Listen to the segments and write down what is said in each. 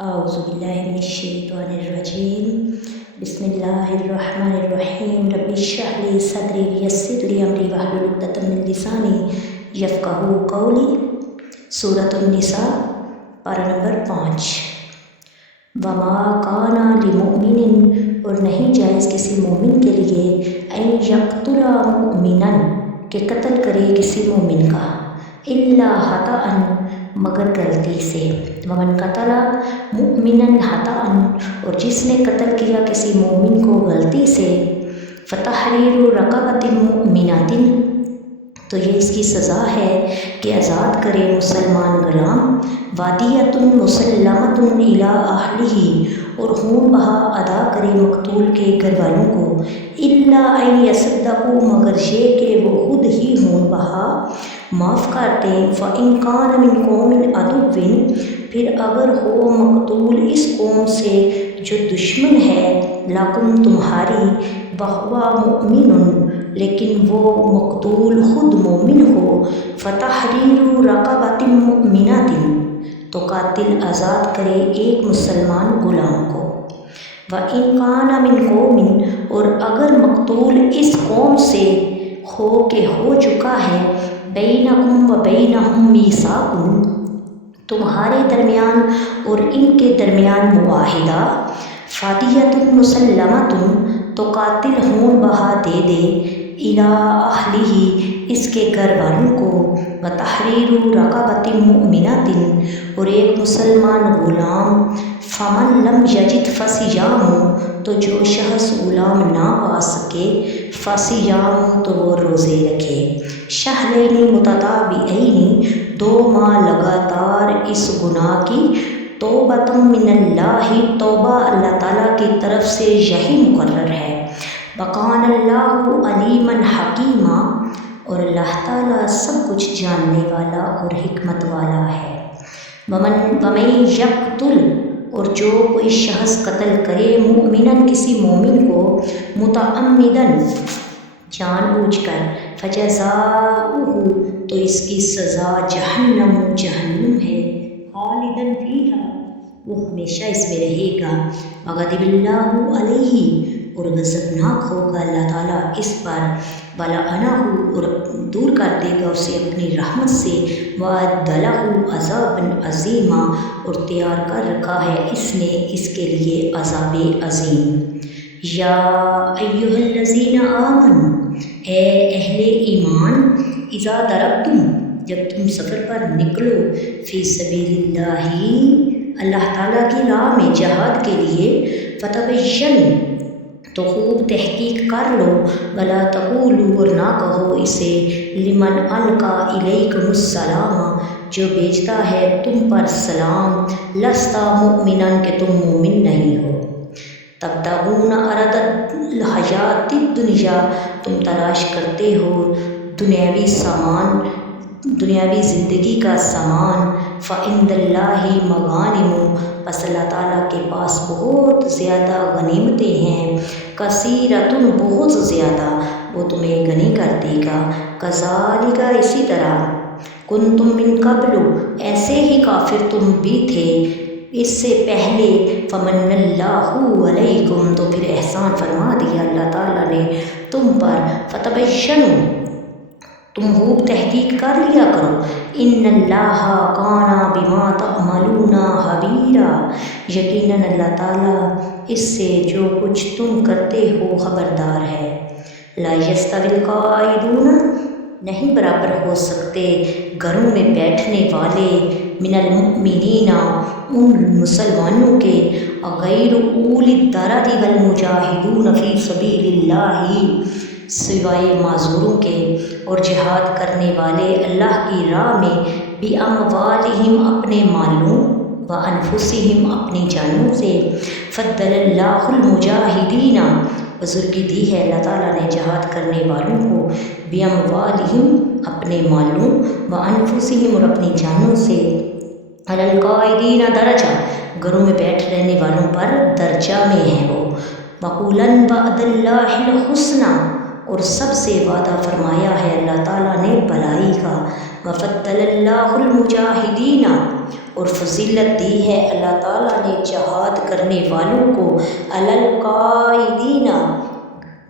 اعوذ باللہ من الشیطان الرجیم بسم اللہ الرحمن الرحیم رب اشرح لی صدری ویسر لی امری واحلل عقدۃ من لسانی یفقہوا قولی۔ سورۃ النساء پارہ نمبر 5۔ وما کان لمؤمن، اور نہیں جائز کسی مومن کے لیے ان یقتل مؤمنا، کہ قتل کرے کسی مومن کا، الا خطأ، مگر غلطی سے۔ ومن قتل مؤمنا خطأ، اور جس نے قتل کیا کسی مومن کو غلطی سے، فتحریر رقبۃ مؤمنۃ، تو یہ اس کی سزا ہے کہ آزاد کرے مسلمان غلام، ودیۃ مسلمۃ الی اہلہ، اور خون بہا ادا کرے مقتول کے گھر والوں کو، الا ان یصدقوا، مگر یہ کہ وہ خود ہی خون بہا معاف کر دیں۔ فإن کان من قوم عدو، پھر اگر ہو مقتول اس قوم سے جو دشمن ہے، لکم تمہاری، وہو مؤمن، لیکن وہ مقتول خود مومن ہو، فتحریر رقبۃ مؤمنۃ، تو قاتل آزاد کرے ایک مسلمان غلام کو۔ وإن کان من قوم، اور اگر مقتول اس قوم سے ہو کہ ہو چکا ہے، بینکم و بینہم میثاق، تمہارے درمیان اور ان کے درمیان معاہدہ، فدیۃ مسلمۃ، تو قاتل خون بہا دے دے، الی اہلہ، اس کے گھر والوں کو، وتحریر رقبۃ مؤمنۃ، اور ایک مسلمان غلام، فمن لم یجد فصیام، تو جو شخص غلام نہ پا سکے، فصیام، تو وہ روزے رکھے، شہرین متتابعین، 2 ماہ لگاتار اس گناہ کی، توبۃ من اللہ، توبہ اللہ تعالیٰ کی طرف سے یہی مقرر ہے، وکان اللہ علیما حکیما، اور اللہ تعالیٰ سب کچھ جاننے والا اور حکمت والا ہے۔ ومن یقتل، اور جو کوئی شخص قتل کرے، مؤمنا، کسی مومن کو، متعمدا، جان بوجھ کر، فجزاؤہ، تو اس کی سزا جہنم، جہنم ہے، خالدا فیہا، وہ ہمیشہ اس میں رہے گا، وغضب اللہ علیہ، اور غضبناک ہوگا اللہ تعالیٰ اس پر، ولعنہ، اور دور کر دے گا اسے اپنی رحمت سے، وأعد لہ عذابا عظیما، اور تیار کر رکھا ہے اس نے اس کے لیے عذاب عظیم۔ یا ایھا الذین آمنوا، اے اہل ایمان، اذا ضربتم، جب تم سفر پر نکلو، فی سبیل اللہ، اللہ تعالیٰ کی راہ میں جہاد کے لیے، فتبینوا، تو خوب تحقیق کر لو، ولا تقولوا، اور نہ کہو اسے، لمن القی الیکم السلام، جو بھیجتا ہے تم پر سلام، لست مؤمنا، کہ تم مومن نہیں ہو، تبتغون عرض الحیاۃ الدنیا، تم تلاش کرتے ہو دنیاوی سامان، دنیاوی زندگی کا سامان، فعند اللہ مغانم، پس اللہ تعالیٰ کے پاس بہت زیادہ غنیمتیں ہیں، کثیرۃ، بہت زیادہ، وہ تمہیں غنی کر دے گا، کذالک، اسی طرح، کنتم من قبل، ایسے ہی کافر تم بھی تھے اس سے پہلے، فمن اللہ علیکم، تو پھر احسان فرما دیا اللہ تعالیٰ نے تم پر، فتبینوا، تم خوب تحقیق کر لیا کرو، ان اللہ کان بما تعملون خبیرا، یقیناً اللہ تعالیٰ اس سے جو کچھ تم کرتے ہو خبردار ہے۔ لا یستوی القاعدون، نہیں برابر ہو سکتے گھروں میں بیٹھنے والے، من المؤمنین، ان مسلمانوں کے، غیر اولی الضرر والمجاہدون فی سبیل اللہ، سوائے معذوروں کے، اور جہاد کرنے والے اللہ کی راہ میں، باموالہم، اپنے مالوں، وانفسہم، اپنی جانوں سے، فضل اللہ المجاہدین، بزرگی دی ہے اللہ تعالیٰ نے جہاد کرنے والوں کو، باموالہم، اپنے مالوں، وانفسہم، اور اپنی جانوں سے، علی القاعدین درجہ، گھروں میں بیٹھ رہنے والوں پر درجہ میں ہے وہ، وکلا وعد اللہ الحسنی، اور سب سے وعدہ فرمایا ہے اللہ تعالیٰ نے بھلائی کا، وفضل اللہ المجاہدین، اور فضیلت دی ہے اللہ تعالیٰ نے جہاد کرنے والوں کو القائدین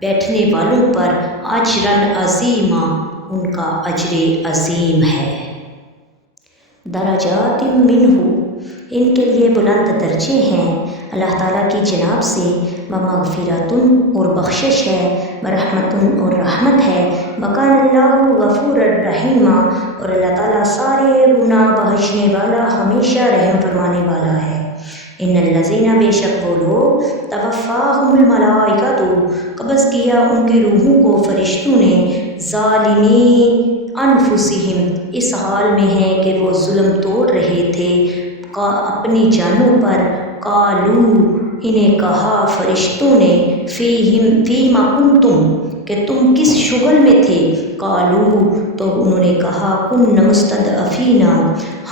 بیٹھنے والوں پر اجرن عظیما ان کا اجر عظیم ہے۔ درجات منہ ان کے لیے بلند درجے ہیں اللہ تعالیٰ کی جناب سے، ومغفرتن اور بخشش ہے، ورحمتن اور رحمت ہے، وکان اللہ غفور الرحیم اور اللہ تعالیٰ سارے گناہ بخشنے والا ہمیشہ رحم فرمانے والا ہے۔ ان الذین بے شک وہ لوگ توفاہم الملائکۃ قبض کیا ان کے روحوں کو فرشتوں نے، ظالمی انفسہم اس حال میں ہے کہ وہ ظلم توڑ رہے تھے اپنی جانوں پر، قالو انہیں کہا فرشتوں نے، فیما کنتم کہ تم کس شغل میں تھے، قالو تو انہوں نے کہا کنا مستضعفین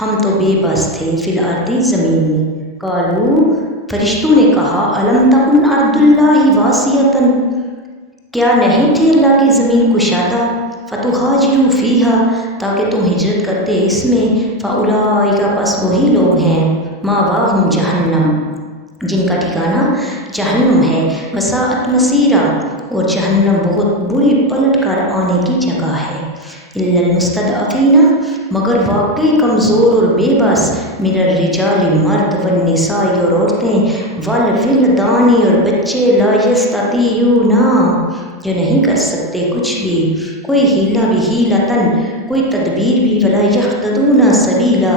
ہم تو بے بس تھے، فی الارض زمین میں، قالو فرشتوں نے کہا الم تکن ارض اللہ واسعۃ کیا نہیں تھی اللہ کی زمین کشادہ، فتہاجروا فیہا تاکہ تم ہجرت کرتے اس میں، فاولئک پس وہی لوگ ہیں، مأواہم جہنم جن کا ٹھکانہ جہنم ہے، وساءت مصیرا اور جہنم بہت بری پلٹ کر آنے کی جگہ ہے، الا المستضعفین مگر واقعی کمزور اور بے بس، من الرجال مرد، والنساء اور عورتیں، والولدان اور بچے، لا یستطیعون جو نہیں کر سکتے کچھ بھی، کوئی ہیلہ بھی، ہیلتن کوئی تدبیر بھی، ولا یہتدون سبیلا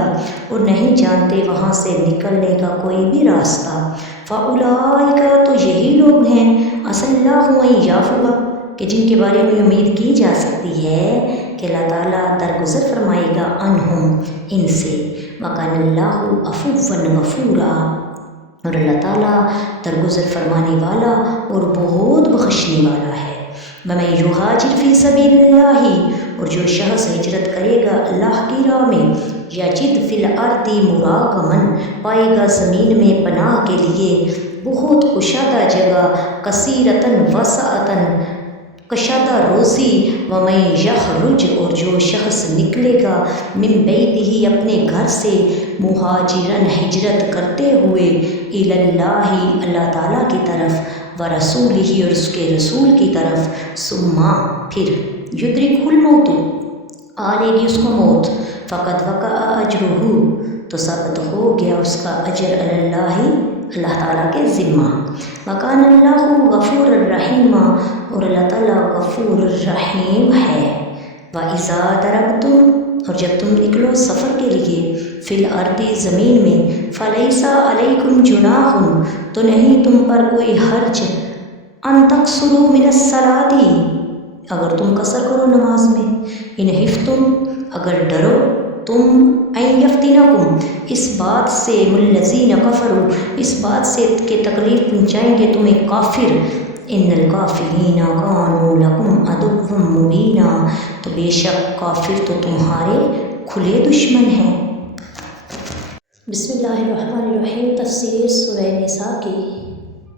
اور نہیں جانتے وہاں سے نکلنے کا کوئی بھی راستہ، فاولئک تو یہی لوگ ہیں، عسى اللہ ان یعفو کہ جن کے بارے میں امید کی جا سکتی ہے کہ اللہ تعالیٰ درگزر فرمائے گا عنہم ان سے، وکان اللہ عفوا غفورا اور اللہ تعالیٰ درگزر فرمانے والا اور بہت بخشنے والا ہے۔ ومن یہاجر فی سبیل اللہ اور جو شخص ہجرت کرے گا اللہ کی راہ میں، یجد فی الارض مراغما پائے گا زمین میں پناہ کے لیے بہت کشادہ جگہ، کثیرتاً وسعتاً کشادہ روزی، ومن یخرج اور جو شخص نکلے گا من بیتہ اپنے گھر سے، مہاجرن ہجرت کرتے ہوئے، الی اللہ اللہ تعالیٰ کی طرف، ورسولہ اور اس کے رسول کی طرف، ثم پھر یدرکہ الموت آ لے گی اس کو موت، فقد وقع اجرہ تو ثابت ہو گیا اس کا اجر علی اللہ اللہ تعالیٰ کے ذمہ، وکان اللہ غفور الرحیم اور اللہ تعالیٰ غفور الرحیم ہے۔ وَإِذَا ضَرَبْتُمْ اور جب تم نکلو سفر کے لیے، فی الارض زمین میں، فَلَيْسَ عَلَيْكُمْ جُنَاحٌ تو نہیں تم پر کوئی حرج، أَن تَقْصُرُوا مِنَ الصَّلَاةِ اگر تم قصر کرو نماز میں، إِنْ خِفْتُمْ اگر ڈرو تم، أَن يَفْتِنَكُمْ اس بات سے، الَّذِينَ كَفَرُوا اس بات سے کہ تکلیف پہنچائیں گے تمہیں کافر، إِنَّ الْكَافِرِينَ كَانُوا لَكُمْ عَدُوًّا مُّبِينًا تو بے شک کافر تو تمہارے کھلے دشمن ہیں۔ بسم اللہ الرحمن الرحیم۔ تفسیر سورہ نساء کی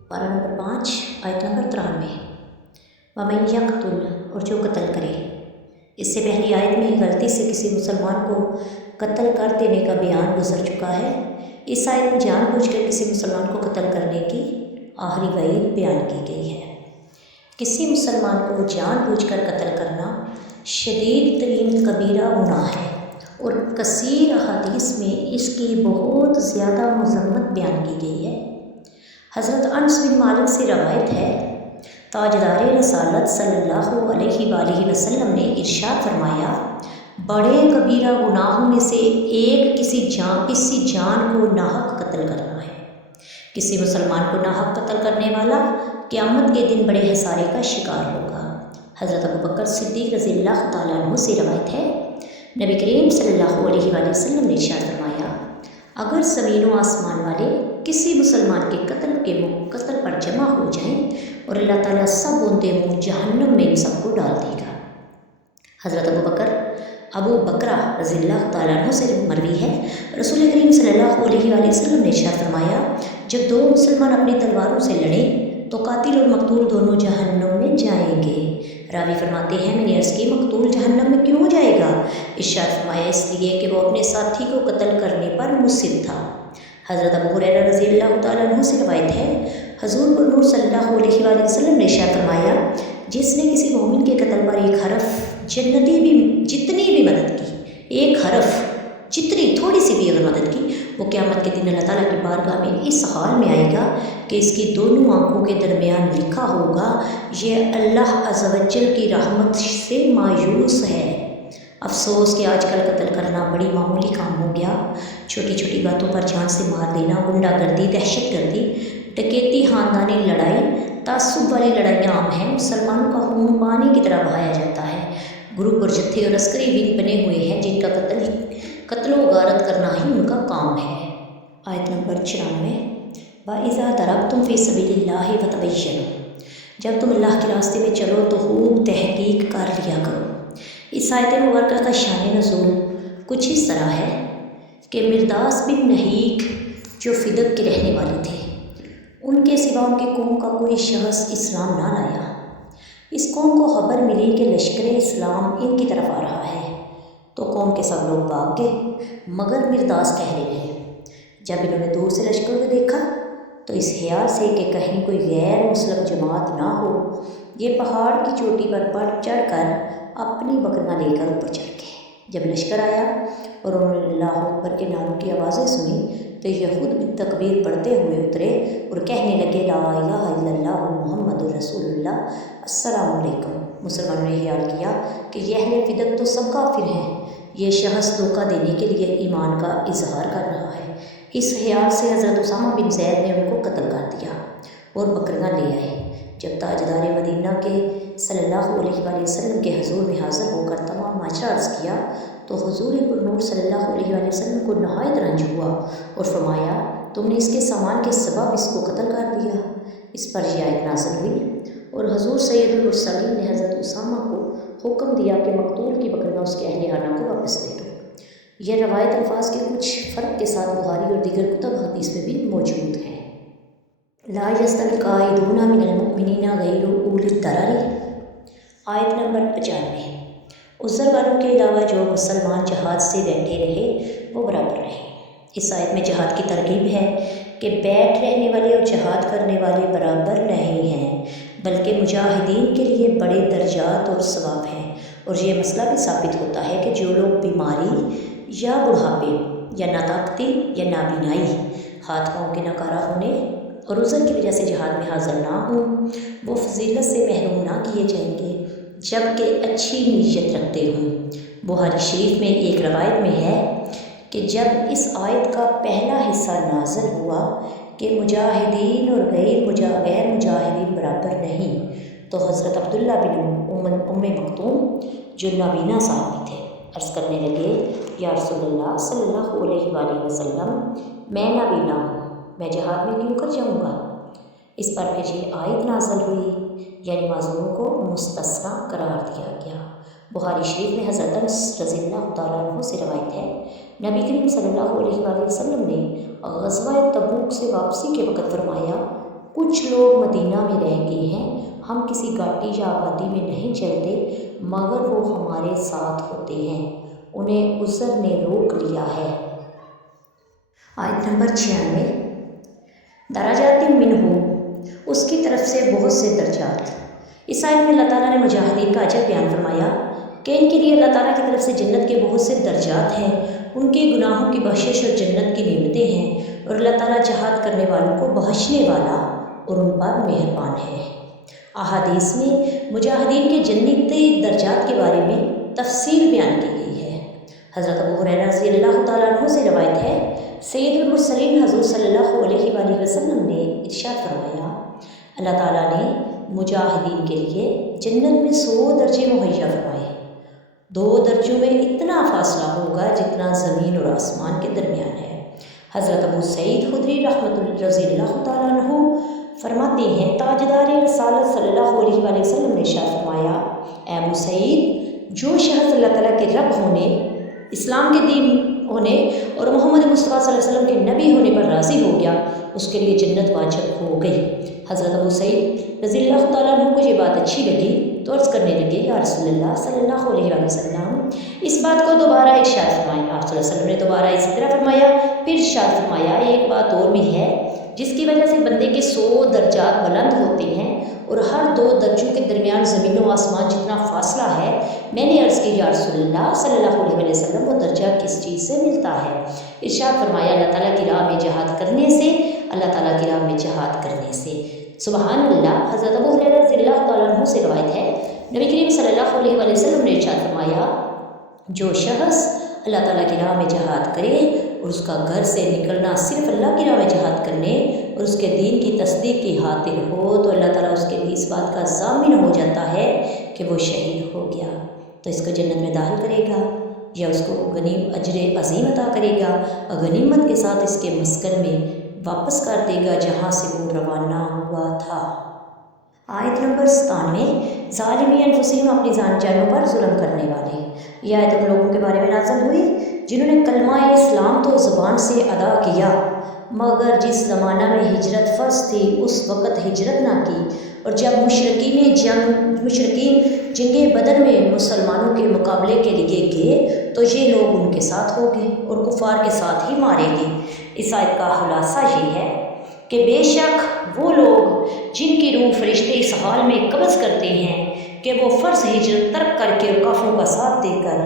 پارہ نمبر 5 آیت نمبر 93۔ وَمَن یقتل اور جو قتل کرے، اس سے پہلی آیت میں غلطی سے کسی مسلمان کو قتل کر دینے کا بیان گزر چکا ہے، اس آیت میں جان بوجھ کر کسی مسلمان کو قتل کرنے کی آخری وعید بیان کی گئی ہے۔ کسی مسلمان کو جان بوجھ کر قتل کرنا شدید ترین کبیرہ گناہ ہے اور کثیر احادیث میں اس کی بہت زیادہ مذمت بیان کی گئی ہے۔ حضرت انس بن مالک سے روایت ہے، تاجدار رسالت صلی اللہ علیہ وآلہ وسلم نے ارشاد فرمایا، بڑے کبیرہ گناہوں میں سے ایک کسی جان کو ناحق قتل کرنا ہے۔ کسی مسلمان کو ناحق قتل کرنے والا قیامت کے دن بڑے خسارے کا شکار ہوگا۔ حضرت ابوبکر صدیق رضی اللہ تعالیٰ عنہ سے روایت ہے، نبی کریم صلی اللہ علیہ وآلہ وسلم نے ارشاد فرمایا، اگر زمین و آسمان والے کسی مسلمان کے قتل پر جمع ہو جائیں اور اللہ تعالیٰ سب اوندے منہ جہنم میں ان سب کو ڈال دے گا۔ حضرت ابو بکرہ رضی اللہ تعالیٰ عنہ سے مروی ہے، رسول کریم صلی اللہ علیہ وآلہ وسلم نے ارشاد فرمایا، جب دو مسلمان اپنی تلواروں سے لڑیں تو قاتل اور مقتول دونوں جہنم میں جائیں گے۔ راوی فرماتے ہیں میں نے عرض کی مقتول جہنم میں کیوں جائے گا؟ ارشاد فرمایا اس لیے کہ وہ اپنے ساتھی کو قتل کرنے پر مصر تھا۔ حضرت ابو ہریرہ رضی اللہ تعالیٰ عنہ سے روایت ہے حضور پر نور صلی اللہ علیہ وآلہ وسلم نے ارشاد فرمایا جس نے کسی مومن کے قتل پر ایک حرف جنتی بھی جتنی بھی مدد کی، ایک حرف جتنی تھوڑی سی بھی اگر مدد کی، وہ قیامت کے دن اللہ تعالیٰ کی بارگاہ میں اس حال میں آئے گا کہ اس کی دونوں آنکھوں کے درمیان لکھا ہوگا یہ اللہ عز و جل کی رحمت سے مایوس ہے۔ افسوس کہ آج کل قتل کرنا بڑی معمولی کام ہو گیا۔ چھوٹی چھوٹی باتوں پر جان سے مار دینا، غنڈہ گردی، دہشت گردی، ڈکیتی، خاندانی لڑائی، تعصب والی لڑائیاں عام ہیں۔ مسلمانوں کا خون پانی کی طرح بہایا جاتا ہے۔ گروپ اور جتھے اور عسکری ونگ بنے ہوئے ہیں جن کا قتل و غارت کرنا ہی ان کا کام ہے۔ آیت نمبر 94 وَإِذَا ضَرَبْتُمْ فِي سَبِيلِ اللَّهِ فَتَبَيَّنُوا جب تم اللہ کے راستے میں چلو تو خوب تحقیق کر لیا کرو۔ اس آیت مبارکہ کا شان نزول کچھ اس طرح ہے کہ مرداس بن نہیک جو فدق کے رہنے والے تھے، ان کے سوا ان کی قوم کا کوئی شخص اسلام نہ لایا۔ اس قوم کو خبر ملی کہ لشکر اسلام ان کی طرف آ رہا ہے تو قوم کے سب لوگ بھاگ گئے، مگر مرداس ٹھہرے رہے۔ جب انہوں نے دور سے لشکر کو دیکھا تو اس خیال سے کہ کہیں کوئی غیر مسلم جماعت نہ ہو، یہ پہاڑ کی چوٹی پر بڑھ چڑھ کر اپنی بکریاں لے کر اوپر چڑھ گئے۔ جب لشکر آیا اور انہوں نے اللہ اکبر کے نعروں کی آوازیں سنی تو یہود بھی تکبیر پڑھتے ہوئے اترے اور کہنے لگے لا الہ الا اللہ محمد رسول اللہ السلام علیکم۔ مسلمانوں نے خیال کیا کہ یہ اہل فدق تو سب کافر ہیں، یہ شخص دھوکہ دینے کے لیے ایمان کا اظہار کر رہا ہے۔ اس خیال سے حضرت اسامہ بن زید نے ان کو قتل کر دیا اور بکریاں لے آئے۔ جب تاجدار مدینہ کے صلی اللہ علیہ وآلہ وسلم کے حضور میں حاضر ہو کر تمام ماجرا عرض کیا تو حضور پر نور صلی اللہ علیہ وآلہ وسلم کو نہایت رنج ہوا اور فرمایا تم نے اس کے سامان کے سبب اس کو قتل کر دیا۔ اس پر یہ آیت نازل ہوئی اور حضور سید المرسلین نے حضرت اسامہ کو حکم دیا کہ مقتول کی بکریاں اس کے اہل خانہ کو واپس دے دو۔ یہ روایت الفاظ کے کچھ فرق کے ساتھ بخاری اور دیگر کتب حدیث میں بھی موجود ہیں۔ لا یستوی القاعدون من المؤمنین غیر اولی الضرر آیت نمبر 95 عذر والوں کے علاوہ جو مسلمان جہاد سے بیٹھے رہے وہ برابر رہے۔ اس آیت میں جہاد کی ترغیب ہے کہ بیٹھ رہنے والے اور جہاد کرنے والے برابر نہیں ہیں، بلکہ مجاہدین کے لیے بڑے درجات اور ثواب ہیں۔ اور یہ مسئلہ بھی ثابت ہوتا ہے کہ جو لوگ بیماری یا بڑھاپے یا ناطاقتی یا نابینائی، ہاتھ پاؤں کے ناکارہ ہونے اور عذر کی وجہ سے جہاد میں حاضر نہ ہوں وہ فضیلت سے محروم نہ کیے جائیں گے جبکہ اچھی نیت رکھتے ہوں۔ بخاری شریف میں ایک روایت میں ہے کہ جب اس آیت کا پہلا حصہ نازل ہوا کہ مجاہدین اور غیر مجاہدین برابر نہیں تو حضرت عبداللہ بن ام مکتوم جو نابینا صحابی تھے عرض کرنے لگے یا رسول اللہ صلی اللہ علیہ وآلہ وسلم میں نابینا ہوں، میں جہاد میں کیوں کر جاؤں گا؟ اس پر پھر یہ آیت نازل ہوئی یعنی معذوروں کو مستثنیٰ قرار دیا گیا۔ بخاری شریف میں حضرت انس رضی اللہ تعالیٰ عنہ سے روایت ہے نبی کریم صلی اللہ علیہ وآلہ وسلم نے غزوہ تبوک سے واپسی کے وقت فرمایا کچھ لوگ مدینہ میں رہ گئے ہیں، ہم کسی گھاٹی یا آبادی میں نہیں چلتے مگر وہ ہمارے ساتھ ہوتے ہیں، انہیں عذر نے روک لیا ہے۔ آیت نمبر 96 درجات منہ اس کی طرف سے بہت سے درجات۔ اس آیت میں اللہ تعالیٰ نے مجاہدین کا اجر بیان فرمایا کہ ان کے لیے اللہ تعالیٰ کی طرف سے جنت کے بہت سے درجات ہیں، ان کے گناہوں کی بخشش اور جنت کی نعمتیں ہیں اور اللہ تعالیٰ جہاد کرنے والوں کو بخشنے والا اور ان پر مہربان ہے۔ احادیث میں مجاہدین کے جنتی درجات کے بارے میں تفصیل بیان کی گئی ہے۔ حضرت ابو ہریرہ رضی اللہ تعالیٰ عنہ سے روایت ہے سید المرسلین حضور صلی اللہ علیہ وآلہ وسلم نے ارشاد فرمایا اللہ تعالیٰ نے مجاہدین کے لیے جنت میں 100 درجے مہیا فرمائے، 2 درجوں میں اتنا فاصلہ ہوگا جتنا زمین اور آسمان کے درمیان ہے۔ حضرت ابو سعید خدری رحمۃ اللہ رضی اللہ تعالیٰ عنہ فرماتے ہیں تاجدار رسالت صلی اللہ علیہ وآلہ وسلم نے ارشاد فرمایا اے ابو سعید جو شخص اللہ تعالیٰ کے رب ہونے، اسلام کے دین ہونے اور محمد مصطفیٰ صلی اللہ علیہ وسلم کے نبی ہونے پر راضی ہو گیا، اس کے لیے جنت واجب ہو گئی۔ حضرت ابو سعید رضی اللہ تعالیٰ عنہ کو یہ بات اچھی لگی تو عرض کرنے لگے، یا رسول اللہ صلی اللہ علیہ وسلم، اس بات کو دوبارہ ارشاد فرمائیں۔ آپ صلی اللہ علیہ وسلم نے دوبارہ اسی طرح فرمایا، پھر ارشاد فرمایا، ایک بات اور بھی ہے جس کی وجہ سے بندے کے 100 درجات بلند ہوتے ہیں، اور ہر 2 درجوں کے درمیان زمین و آسمان جتنا فاصلہ ہے۔ میں نے عرض کی، یا رسول اللہ صلی اللہ علیہ وسلم، وہ درجہ کس چیز سے ملتا ہے؟ ارشاد فرمایا، اللہ تعالیٰ کی راہ میں جہاد کرنے سے، اللہ تعالیٰ کی راہ میں جہاد کرنے سے۔ سبحان اللہ۔ حضرت ابو ہریرہ رضی اللہ تعالیٰ عنہ سے روایت ہے، نبی کریم صلی اللہ علیہ وسلم نے ارشاد فرمایا، جو شخص اللہ تعالیٰ کی راہ میں جہاد کرے اور اس کا گھر سے نکلنا صرف اللہ کی راہ میں جہاد کرنے اور اس کے دین کی تصدیق کی خاطر ہو، تو اللہ تعالیٰ اس کے لیے اس بات کا ضامن ہو جاتا ہے کہ وہ شہید ہو گیا، تو اس کو جنت میں داخل کرے گا یا اس کو اجر عظیم عطا کرے گا، اور غنیمت کے ساتھ اس کے مسکن میں واپس کر دے گا جہاں سے وہ روانہ ہوا تھا۔ آیت نمبر 97، ظالمی انفسہم، اپنی جان جانوں پر ظلم کرنے والے۔ یہ آیت ان لوگوں کے بارے میں نازل ہوئی جنہوں نے کلمہ اسلام تو زبان سے ادا کیا، مگر جس زمانہ میں ہجرت فرض تھی اس وقت ہجرت نہ کی، اور جب مشرکین جنگ بدر میں مسلمانوں کے مقابلے کے لیے گئے تو یہ لوگ ان کے ساتھ ہو گئے اور کفار کے ساتھ ہی مارے گئے۔ اس آیت کا خلاصہ یہ ہے کہ بے شک وہ لوگ جن کی روح فرشتے اس حال میں قبض کرتے ہیں کہ وہ فرض ہجرت ترک کر کے اور کافروں کا ساتھ دے کر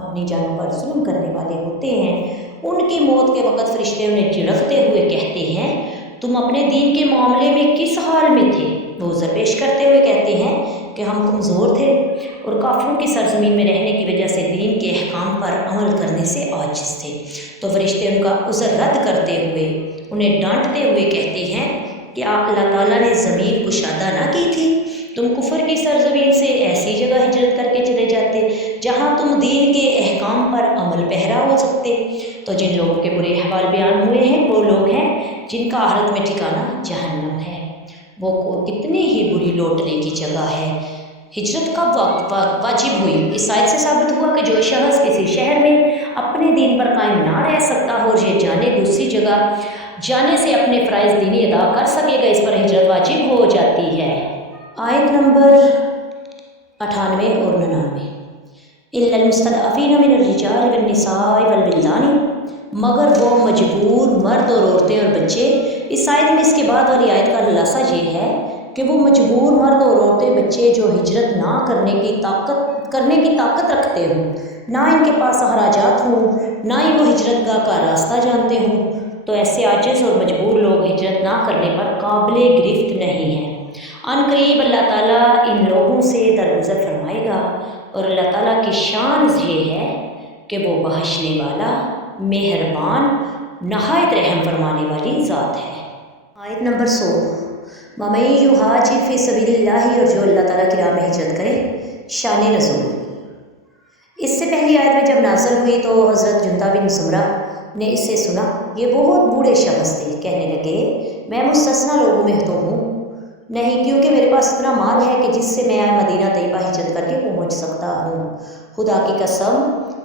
اپنی جانوں پر ظلم کرنے والے ہوتے ہیں، ان کی موت کے وقت فرشتے انہیں جھڑکتے ہوئے کہتے ہیں، تم اپنے دین کے معاملے میں کس حال میں تھے؟ وہ عذر پیش کرتے ہوئے کہتے ہیں کہ ہم کمزور تھے اور کافروں کی سرزمین میں رہنے کی وجہ سے دین کے احکام پر عمل کرنے سے عاجز تھے۔ تو فرشتے ان کا عذر رد کرتے ہوئے انہیں ڈانٹتے ہوئے کہتے ہیں کہ اللہ تعالیٰ نے زمین کشادہ نہ کی تھی؟ تم کفر کی سرزمین سے ایسی جگہ ہجرت کر کے چلے جاتے جہاں تم دین کے احکام پر عمل پیرا ہو سکتے۔ تو جن لوگوں کے برے احوال بیان ہوئے ہیں وہ لوگ ہیں جن کا آخرت میں ٹھکانہ جہنم ہے، وہ کتنی ہی بری لوٹنے کی جگہ ہے۔ ہجرت کب واجب ہوئی؟ اس آیت سے ثابت ہوا کہ جو شخص کسی شہر میں اپنے دین پر قائم نہ رہ سکتا ہو اور یہ جانے دوسری جگہ جانے سے اپنے فرائض دینی ادا کر سکے گا، اس پر ہجرت واجب ہو جاتی ہے۔ آیت نمبر 98 اور 99، اِلَّا الْمُسْتَضْعَفِينَ مِنَ الرِّجَالِ وَالنِّسَاءِ وَالْوِلْدَانِ، مگر وہ مجبور مرد اور عورتیں اور بچے۔ اس آیت میں اس کے بعد والی آیت کا خلاصہ یہ ہے کہ وہ مجبور مرد اور عورتیں بچے جو ہجرت نہ کرنے کی طاقت رکھتے ہوں، نہ ان کے پاس اخراجات ہوں، نہ ہی وہ ہجرت گاہ کا راستہ جانتے ہوں، تو ایسے عاجز اور مجبور لوگ ہجرت نہ کرنے پر قابل گرفت نہیں ہیں۔ ان قریب اللہ تعالیٰ ان لوگوں سے درگزر فرمائے گا، اور اللہ تعالیٰ کی شان یہ ہے کہ وہ بخشنے والا، مہربان، نہایت رحم فرمانے والی ذات ہے۔ آیت نمبر 100، وَمَن یُہَاجِرْ فِی سَبِیلِ اللہِ، اور جو اللہ تعالیٰ کی راہ میں ہجرت کرے۔ شان نزول، اس سے پہلی آیت میں جب نازل ہوئی تو حضرت جندہ بن سمرہ نے اس سے سنا، یہ بہت بوڑھے شخص تھے، کہنے لگے میں مستثنیٰ لوگوں میں تو ہوں نہیں، کیونکہ میرے پاس اتنا مال ہے کہ جس سے میں مدینہ طیبہ ہجرت کر کے پہنچ سکتا ہوں۔ خدا کی قسم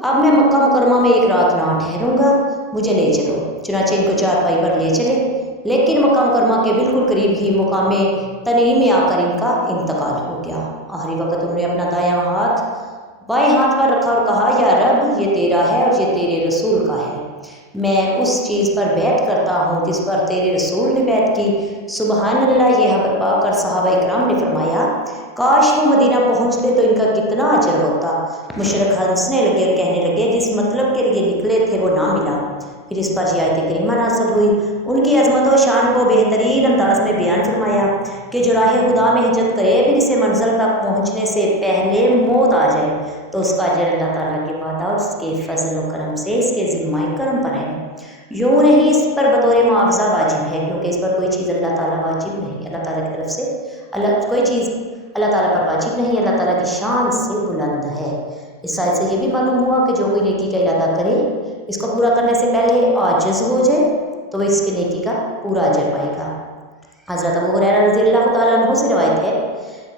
اب میں مکہ مکرمہ میں ایک رات نہ ٹھہروں گا، مجھے لے چلو۔ چنانچہ ان کو چارپائی پر لے چلے، لیکن مکہ مکرمہ کے بالکل قریب ہی مقام تنعیم میں آ کر ان کا انتقال ہو گیا۔ آخری وقت انہوں نے اپنا دایاں ہاتھ بائیں ہاتھ پر رکھا اور کہا، یا رب، یہ تیرا ہے اور یہ تیرے رسول کا ہے، میں اس چیز پر بیعت کرتا ہوں جس پر تیرے رسول نے بیعت کی۔ سبحان اللہ۔ یہ خبر پا کر صحابہ اکرام نے فرمایا، کاش وہ مدینہ پہنچتے تو ان کا کتنا اجر ہوتا۔ مشرک ہنسنے لگے اور کہنے لگے جس مطلب کے لیے نکلے تھے وہ نہ ملا۔ پھر اس پر یہ آیت کریمہ نازل ہوئی، ان کی عظمت و شان کو بہترین انداز میں بیان فرمایا کہ جو راہ خدا میں ہجرت کرے پھر اسے منزل تک پہنچنے سے پہلے موت آ جائے تو اس کا اجر اللہ تعالیٰ کے وعدہ اور اس کے فضل و کرم سے اس کے ذمہ کرم پر ہے، یوں نہیں اس پر بطور معاوضہ واجب ہے، کیونکہ اس پر کوئی چیز اللہ تعالیٰ واجب نہیں، اللہ تعالیٰ کی طرف سے کوئی چیز اللہ تعالیٰ پر واجب نہیں، اللہ تعالیٰ کی شان سے بلند ہے۔ اس آیت سے یہ بھی معلوم ہوا کہ جو کوئی نیکی کا ارادہ کرے اس کو پورا کرنے سے پہلے عاجز ہو جائے تو وہ اس کی نیکی کا پورا اجر پائے گا۔ حضرت ابو ہریرہ رضی اللہ تعالیٰ عنہ سے روایت ہے،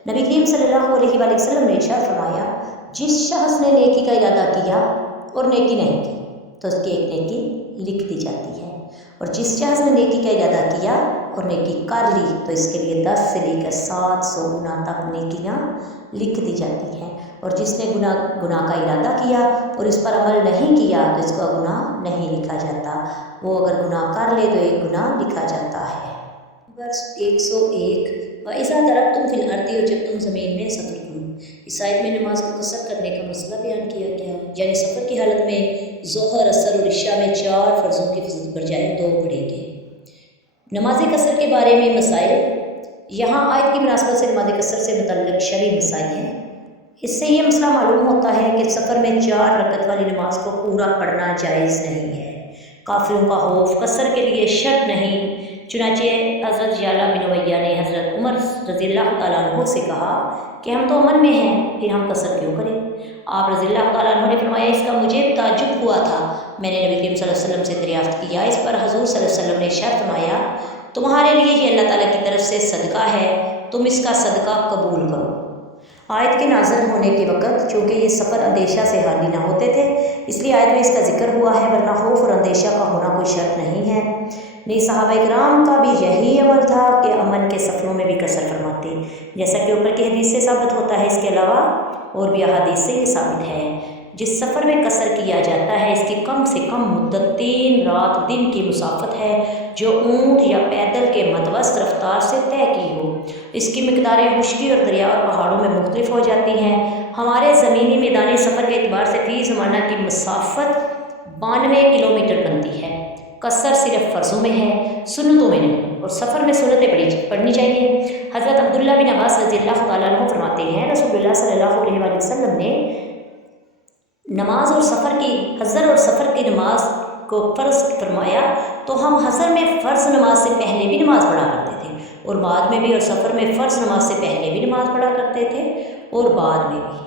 نبی کریم صلی اللہ علیہ وآلہ وسلم نے ارشاد فرمایا، جس شخص نے نیکی کا ارادہ کیا اور نیکی نہیں کی تو اس کی ایک نیکی لکھ دی جاتی ہے، اور جس شخص نے نیکی کا ارادہ کیا اور نیکی کر لی تو اس کے لیے 10 سے لے کر 700 گنا تک نیکیاں لکھ دی جاتی ہیں، اور جس نے گناہ کا ارادہ کیا اور اس پر عمل نہیں کیا تو اس کا گناہ نہیں لکھا جاتا، وہ اگر گناہ کر لے تو ایک گناہ لکھا جاتا ہے۔ ورس 101 وَإِذَا ضَرَبْتُمْ فِي الْأَرْضِ، اور جب تم زمین میں سفر کرو۔ اس آیت میں نماز کو قصر کرنے کا مسئلہ بیان کیا گیا، یعنی سفر کی حالت میں ظہر، عصر اور عشاء میں 4 فرضوں کی بجائے 2 پڑھیں گے۔ نماز قصر کے بارے میں مسائل، یہاں آیت کی مناسبت سے نماز قصر سے متعلق شرعی مسائل ہیں۔ اس سے یہ مسئلہ معلوم ہوتا ہے کہ سفر میں 4 رکعت والی نماز کو پورا پڑھنا جائز نہیں ہے۔ کافروں کا خوف قصر کے لیے شرط نہیں، چنانچہ حضرت یعلا بن امیہ نے حضرت عمر رضی اللہ تعالیٰ عنہ سے کہا کہ ہم تو امن میں ہیں، پھر ہم قصر کیوں کریں؟ آپ رضی اللہ تعالیٰ عنہ نے فرمایا اس کا مجھے تعجب ہوا تھا، میں نے نبی کریم صلی اللہ علیہ وسلم سے دریافت کیا۔ اس پر حضور صلی اللہ علیہ وسلم نے ارشاد فرمایا تمہارے لیے یہ اللہ تعالیٰ کی طرف سے صدقہ ہے، تم اس کا صدقہ قبول کرو۔ آیت کے نازل ہونے کے وقت چونکہ یہ سفر اندیشہ سے خالی نہ ہوتے تھے، اس لیے آیت میں اس کا ذکر ہوا ہے، ورنہ خوف اور اندیشہ کا ہونا کوئی شرط نہیں ہے۔ نہیں، صحابہ کرام کا بھی یہی عمل تھا کہ امن کے سفروں میں بھی قصر فرماتے، جیسا کہ اوپر کی حدیث سے ثابت ہوتا ہے۔ اس کے علاوہ اور بھی احادیث سے یہ ثابت ہے جس سفر میں قصر کیا جاتا ہے اس کی کم سے کم مدت 3 رات دن کی مسافت ہے، جو اونٹ یا پیدل کے متوسط رفتار سے طے کی ہو۔ اس کی مقداریں خشکی اور دریا اور پہاڑوں میں مختلف ہو جاتی ہیں۔ ہمارے زمینی میدانی سفر کے اعتبار سے فی زمانہ کی مسافت 92 کلومیٹر بنتی ہے۔ قصر صرف فرضوں میں ہے، سنتوں میں نہیں، اور سفر میں سنتیں پڑھنی چاہیے۔ حضرت عبداللہ بن عباس رضی اللہ تعالیٰ عنہ فرماتے ہیں رسول اللہ صلی اللہ علیہ وآلہ وسلم نے نماز اور حضر اور سفر کی نماز کو فرض فرمایا تو ہم حضر میں فرض نماز سے پہلے بھی نماز پڑھا کرتے تھے اور بعد میں بھی، اور سفر میں فرض نماز سے پہلے بھی نماز پڑھا کرتے تھے اور بعد میں بھی۔